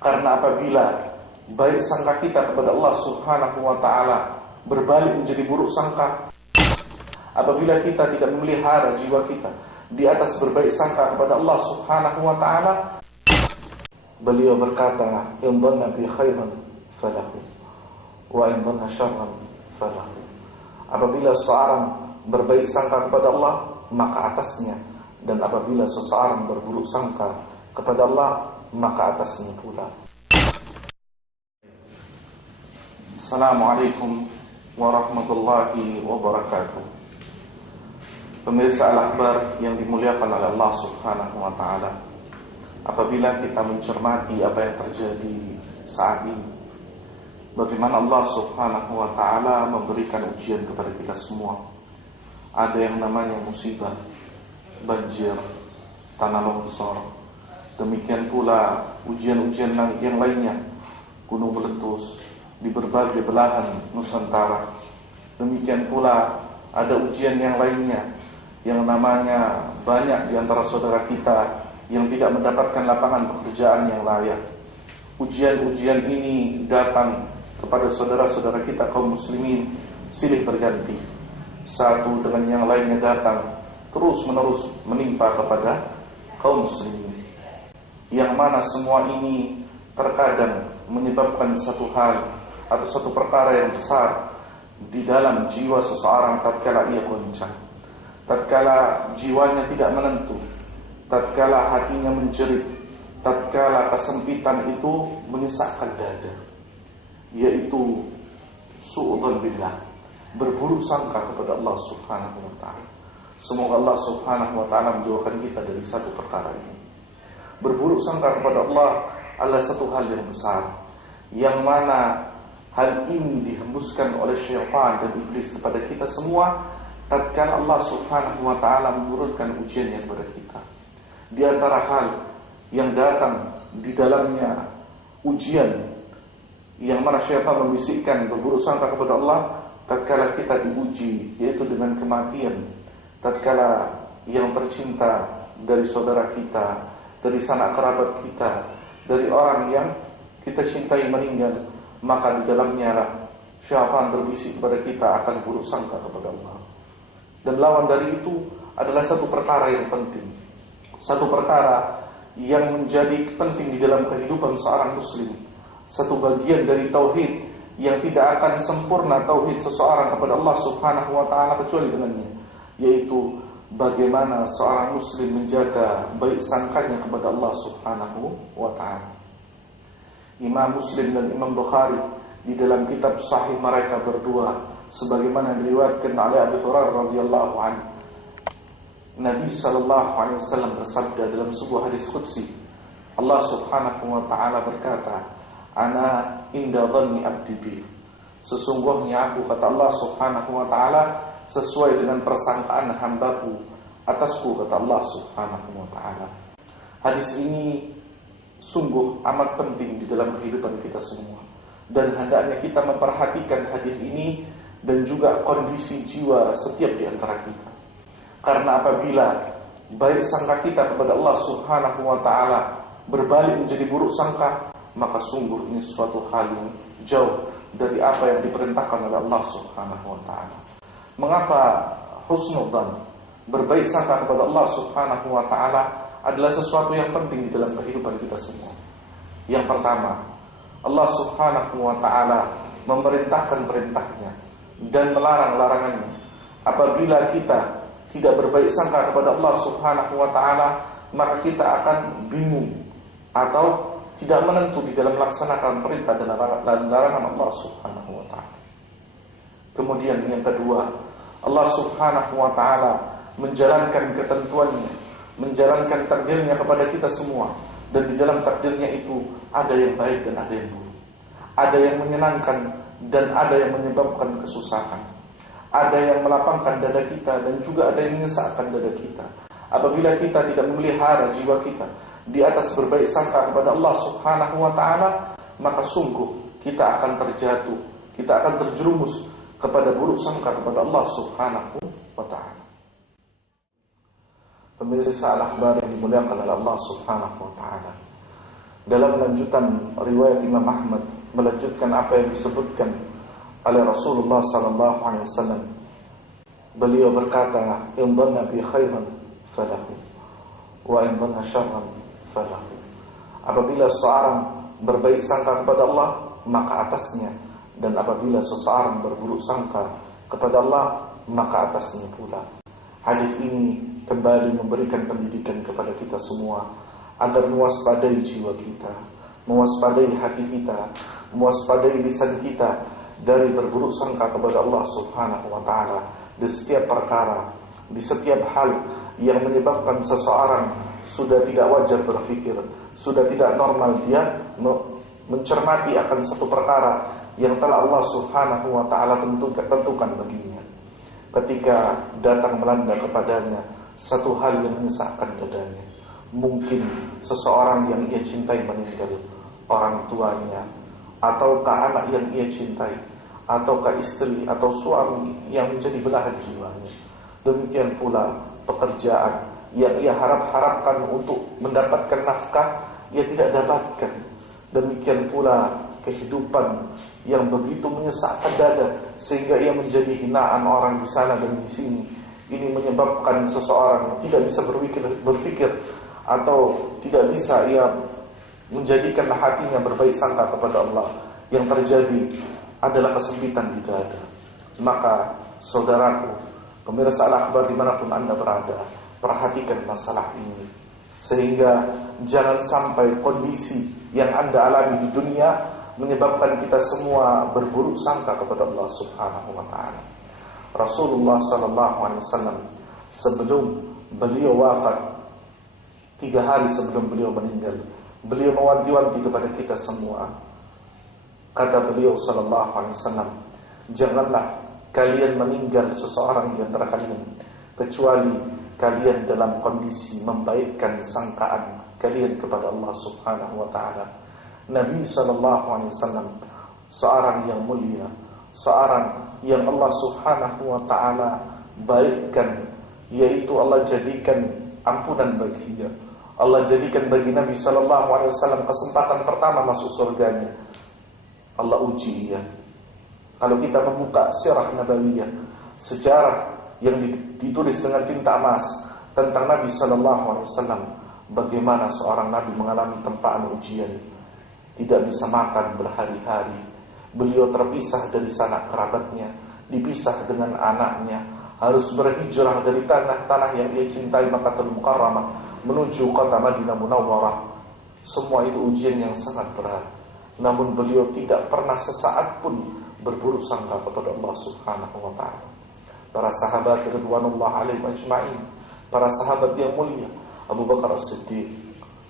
Karena apabila baik sangka kita kepada Allah Subhanahu wa ta'ala berbalik menjadi buruk sangka, apabila kita tidak memelihara jiwa kita di atas berbaik sangka kepada Allah Subhanahu wa ta'ala, beliau berkata, in dhanna bi khairan falahu wa in dhanna syarran falahu. Apabila seorang berbaik sangka kepada Allah, maka atasnya, dan apabila seseorang berburuk sangka kepada Allah, maka atasnya pula. Assalamualaikum warahmatullahi wabarakatuh. Pemirsa Al-Akhbar yang dimuliakan oleh Allah Subhanahu wa ta'ala, apabila kita mencermati apa yang terjadi saat ini, bagaimana Allah Subhanahu wa ta'ala memberikan ujian kepada kita semua. Ada yang namanya musibah, banjir, tanah longsor. Demikian pula ujian-ujian yang lainnya, gunung meletus di berbagai belahan Nusantara. Demikian pula ada ujian yang lainnya, yang namanya banyak di antara saudara kita yang tidak mendapatkan lapangan pekerjaan yang layak. Ujian-ujian ini datang kepada saudara-saudara kita kaum muslimin silih berganti. Satu dengan yang lainnya datang terus menerus menimpa kepada kaum muslimin, yang mana semua ini terkadang menyebabkan satu hal atau satu perkara yang besar di dalam jiwa seseorang tatkala ia goncang, tatkala jiwanya tidak menentu, tatkala hatinya menjerit, tatkala kesempitan itu menyesakkan dada, yaitu su'udzon billah, berburuk sangka kepada Allah Subhanahu wa ta'ala. Semoga Allah Subhanahu wa ta'ala menjauhkan kita dari satu perkara ini. Berburuk sangka kepada Allah adalah satu hal yang besar, yang mana hal ini dihembuskan oleh syaitan dan iblis kepada kita semua tatkala Allah Subhanahu wa ta'ala menurunkan ujiannya kepada kita. Di antara hal yang datang di dalamnya ujian, yang mana syaitan membisikkan berburuk sangka kepada Allah tatkala kita diuji, yaitu dengan kematian. Tatkala yang tercinta dari saudara kita, dari sanak kerabat kita, dari orang yang kita cintai meninggal, maka di dalamnya lah syaitan berbisik kepada kita akan buruk sangka kepada Allah. Dan lawan dari itu adalah satu perkara yang penting, satu perkara yang menjadi penting di dalam kehidupan seorang muslim, satu bagian dari tauhid yang tidak akan sempurna tauhid seseorang kepada Allah Subhanahu wa ta'ala kecuali dengannya, yaitu bagaimana seorang muslim menjaga baik sangkanya kepada Allah Subhanahu wa ta'ala. Imam Muslim dan Imam Bukhari di dalam kitab sahih mereka berdua, sebagaimana diriwayatkan oleh Abu Hurairah radhiyallahu anhu, Nabi sallallahu alaihi wasallam bersabda dalam sebuah hadis qudsi, Allah Subhanahu wa ta'ala berkata, ana inda dhanni abdi bi, sesungguhnya aku, kata Allah Subhanahu wa ta'ala, sesuai dengan persangkaan hambaku atasku, kata Allah Subhanahu wa ta'ala. Hadis ini sungguh amat penting di dalam kehidupan kita semua, dan hendaknya kita memperhatikan hadis ini dan juga kondisi jiwa setiap di antara kita. Karena apabila baik sangka kita kepada Allah Subhanahu wa ta'ala berbalik menjadi buruk sangka, maka sungguh ini suatu hal yang jauh dari apa yang diperintahkan oleh Allah Subhanahu wa ta'ala. Mengapa husnudzan, berbaik sangka kepada Allah Subhanahu wa ta'ala adalah sesuatu yang penting di dalam kehidupan kita semua? Yang pertama, Allah Subhanahu wa ta'ala memerintahkan perintahnya dan melarang larangannya. Apabila kita tidak berbaik sangka kepada Allah Subhanahu wa ta'ala, maka kita akan bingung atau tidak menentu di dalam melaksanakan perintah dan larangan Allah Subhanahu wa ta'ala. Kemudian yang kedua, Allah Subhanahu wa ta'ala menjalankan ketentuannya, menjalankan takdirnya kepada kita semua. Dan di dalam takdirnya itu ada yang baik dan ada yang buruk, ada yang menyenangkan dan ada yang menyebabkan kesusahan, ada yang melapangkan dada kita dan juga ada yang menyesakkan dada kita. Apabila kita tidak memelihara jiwa kita di atas berbaik sangka kepada Allah Subhanahu wa ta'ala, maka sungguh kita akan terjatuh, kita akan terjerumus kepada buruk sangka kepada Allah Subhanahu wa ta'ala. Pemirsa Al-Akhbar yang dimuliakan oleh Allah Subhanahu wa ta'ala, Dalam lanjutan riwayat Imam Ahmad melanjutkan apa yang disebutkan oleh Rasulullah sallallahu alaihi wasallam. Beliau berkata, "In dhanna bi khairan falahu wa in dhanna syarran falahu." Apabila seorang berbaik sangka kepada Allah, maka atasnya, dan apabila seseorang berburuk sangka kepada Allah, maka atasnya pula. Hadis ini kembali memberikan pendidikan kepada kita semua agar mewaspadai jiwa kita, mewaspadai hati kita, mewaspadai lisan kita dari berburuk sangka kepada Allah Subhanahu wa taala di setiap perkara, di setiap hal yang menyebabkan seseorang sudah tidak wajar berpikir, sudah tidak normal dia mencermati akan satu perkara yang telah Allah Subhanahu wa taala tentukan baginya. Ketika datang melanda kepadanya satu hal yang menyesakkan dadanya, mungkin seseorang yang ia cintai meninggal, orang tuanya, ataukah anak yang ia cintai, ataukah istri atau suami yang menjadi belahan jiwanya. Demikian pula pekerjaan yang ia harapkan untuk mendapatkan nafkah, ia tidak dapatkan. Demikian pula kehidupan yang begitu menyesakkan dada sehingga ia menjadi hinaan orang di sana dan di sini. Ini menyebabkan seseorang tidak bisa berpikir atau tidak bisa ia menjadikan hatinya berbaik sangka kepada Allah. Yang terjadi adalah kesempitan di dada. Maka saudaraku, pemirsa Al-Akhbar dimanapun Anda berada, perhatikan masalah ini, sehingga jangan sampai kondisi yang Anda alami di dunia menyebabkan kita semua berburuk sangka kepada Allah Subhanahu wa taala. Rasulullah sallallahu alaihi wasallam sebelum beliau wafat, 3 hari sebelum beliau meninggal, beliau mewanti-wanti kepada kita semua. Kata beliau sallallahu alaihi wasallam, "Janganlah kalian meninggal seseorang di antara kalian kecuali kalian dalam kondisi membaikkan sangkaan kalian kepada Allah Subhanahu wa taala." Nabi sallallahu alaihi wasallam seorang yang mulia, seorang yang Allah Subhanahu wa taala baikkan, yaitu Allah jadikan ampunan baginya. Allah jadikan bagi Nabi sallallahu alaihi wasallam kesempatan pertama masuk surganya. Allah uji ia. Kalau kita membuka sirah nabawiyah, sejarah yang ditulis dengan tinta emas tentang Nabi sallallahu alaihi wasallam, bagaimana seorang nabi mengalami tempaan ujian. Tidak bisa makan berhari-hari. Beliau terpisah dari sanak kerabatnya, dipisah dengan anaknya, harus berhijrah dari tanah-tanah yang ia cintai, Makkahul Mukarramah, menuju kota Madinah Munawwarah. Semua itu ujian yang sangat berat. Namun beliau tidak pernah sesaat pun berburuk sangka kepada Allah Subhanahu wa taala. Para sahabat ridwanullah alaihim ajma'in, para sahabat yang mulia, Abu Bakar As-Siddiq,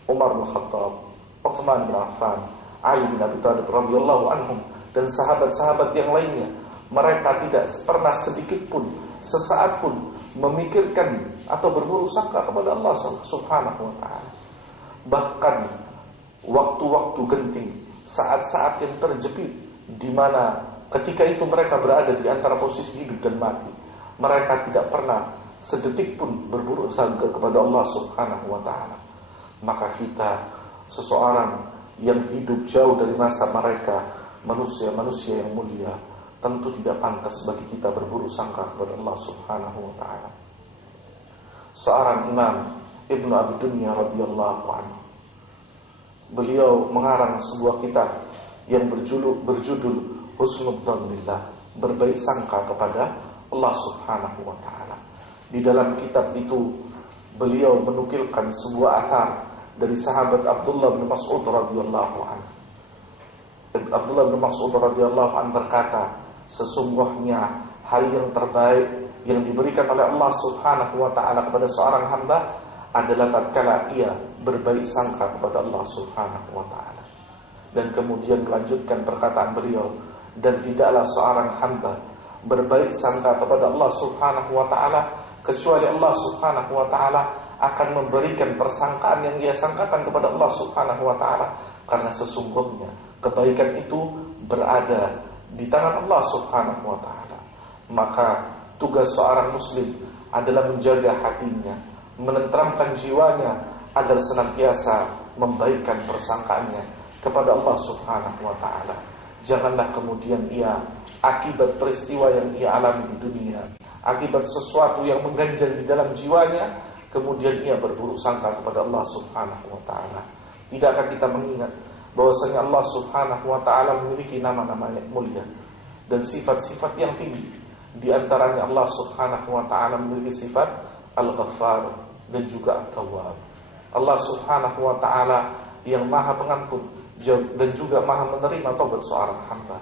Umar bin Khattab, Utsman bin Affan, Ali bin Abi Thalib radhiyallahu anhum, dan sahabat-sahabat yang lainnya, mereka tidak pernah sedikit pun, sesaat pun memikirkan atau berburuk sangka kepada Allah Subhanahu wa taala. Bahkan waktu-waktu genting, saat-saat yang terjepit, di mana ketika itu mereka berada di antara posisi hidup dan mati, mereka tidak pernah sedetik pun berburuk sangka kepada Allah Subhanahu wa taala. Maka kita, seseorang yang hidup jauh dari masa mereka, manusia-manusia yang mulia, tentu tidak pantas bagi kita berburuk sangka kepada Allah Subhanahu wa taala. Seorang imam, Ibnu Abi Dunya radhiyallahu anhu, beliau mengarang sebuah kitab yang berjudul Husnul Dzan billah, berbaik sangka kepada Allah Subhanahu wa taala. Di dalam kitab itu beliau menukilkan sebuah athar dari sahabat Abdullah bin Mas'ud radhiyallahu anhu. Abdullah bin Mas'ud radhiyallahu anhu berkata, sesungguhnya hari yang terbaik yang diberikan oleh Allah Subhanahu wa taala kepada seorang hamba adalah tatkala ia berbaik sangka kepada Allah Subhanahu wa taala. Dan kemudian melanjutkan perkataan beliau, dan tidaklah seorang hamba berbaik sangka kepada Allah Subhanahu wa taala kecuali Allah Subhanahu wa taala akan memberikan persangkaan yang dia sangkakan kepada Allah Subhanahu wa taala, karena sesungguhnya kebaikan itu berada di tangan Allah Subhanahu wa taala. Maka tugas seorang muslim adalah menjaga hatinya, menenteramkan jiwanya agar senantiasa membaikkan persangkaannya kepada Allah Subhanahu wa ta'ala. Janganlah kemudian ia akibat peristiwa yang ia alami di dunia, akibat sesuatu yang mengganjal di dalam jiwanya, kemudian ia berburuk sangka kepada Allah Subhanahu wa ta'ala. Tidakkah kita mengingat bahwasanya Allah Subhanahu wa ta'ala memiliki nama-nama yang mulia dan sifat-sifat yang tinggi? Di antaranya Allah Subhanahu wa ta'ala memiliki sifat Al-Ghaffar dan juga At-Tawwab. Allah Subhanahu wa ta'ala yang maha pengampun dan juga maha menerima taubat seorang hamba.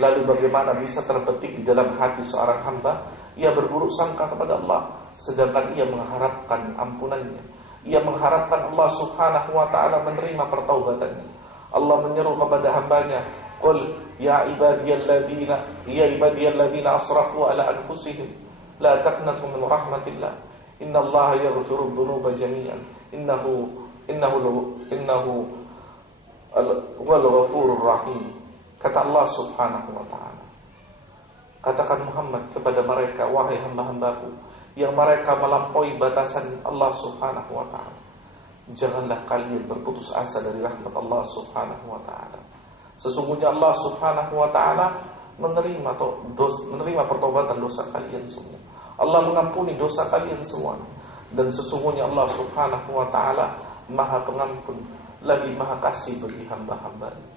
Lalu bagaimana bisa terbetik di dalam hati seorang hamba ia berburuk sangka kepada Allah, sedangkan ia mengharapkan ampunannya, ia mengharapkan Allah Subhanahu wa ta'ala menerima pertaubatannya. Allah menyeru kepada hambanya, qul ya ibadiyalladzina asrafu ala anfusihim la taqnatu min rahmatillah innallaha yaghfiru dhunuba jami'an innahu wal ghafurur rahim. Kata Allah Subhanahu wa ta'ala, katakan Muhammad kepada mereka, wahai hamba-hambaku yang mereka melampaui batasan Allah Subhanahu wa ta'ala, janganlah kalian berputus asa dari rahmat Allah Subhanahu wa ta'ala. Sesungguhnya Allah Subhanahu wa ta'ala menerima pertobatan dosa kalian semua. Allah mengampuni dosa kalian semua. Dan sesungguhnya Allah Subhanahu wa ta'ala maha pengampun lagi maha kasih bagi hamba-hambanya.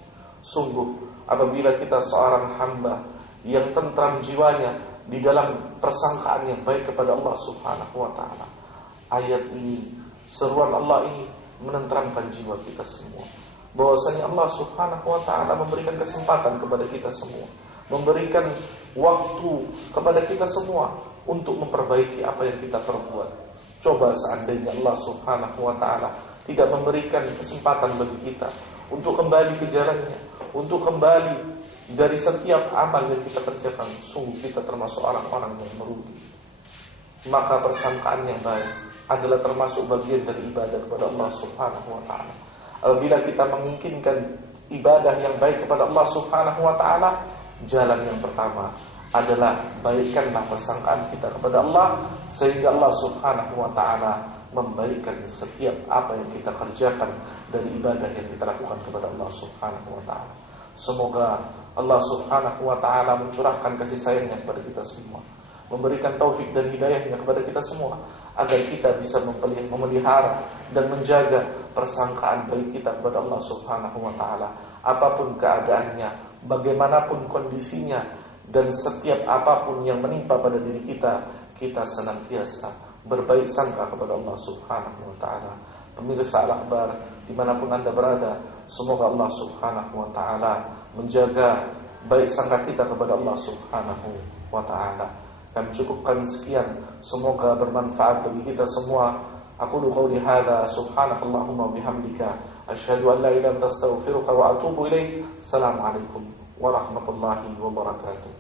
Sungguh apabila kita seorang hamba yang tentram jiwanya di dalam persangkaan yang baik kepada Allah Subhanahu wa ta'ala, ayat ini, seruan Allah ini menenteramkan jiwa kita semua. Bahwasanya Allah Subhanahu wa ta'ala memberikan kesempatan kepada kita semua, memberikan waktu kepada kita semua untuk memperbaiki apa yang kita perbuat. Coba seandainya Allah Subhanahu wa ta'ala tidak memberikan kesempatan bagi kita untuk kembali ke jalannya, untuk kembali dari setiap amal yang kita kerjakan, sungguh kita termasuk orang-orang yang merugi. Maka persangkaan yang baik adalah termasuk bagian dari ibadah kepada Allah Subhanahu wa ta'ala. Apabila kita menginginkan ibadah yang baik kepada Allah Subhanahu wa ta'ala, jalan yang pertama adalah baikkanlah persangkaan kita kepada Allah, sehingga Allah Subhanahu wa ta'ala membaikkan setiap apa yang kita kerjakan dari ibadah yang kita lakukan kepada Allah Subhanahu wa ta'ala. Semoga Allah Subhanahu wa ta'ala mencurahkan kasih sayangnya kepada kita semua, memberikan taufik dan hidayahnya kepada kita semua, agar kita bisa memelihara dan menjaga persangkaan baik kita kepada Allah Subhanahu wa ta'ala. Apapun keadaannya, bagaimanapun kondisinya, dan setiap apapun yang menimpa pada diri kita, kita senantiasa berbaik sangka kepada Allah Subhanahu wa ta'ala. Pemirsa Al-Akhbar dimanapun Anda berada, semoga Allah Subhanahu wa ta'ala menjaga baik sangka kita kepada Allah Subhanahu wa ta'ala. Kami cukupkan sekian, semoga bermanfaat bagi kita semua. Aqulu qawli hadza subhanakallahumma bihamdika asyhadu an la ilaha illa anta astaghfiruka wa atubu ilaik. Assalamualaikum warahmatullahi wabarakatuh.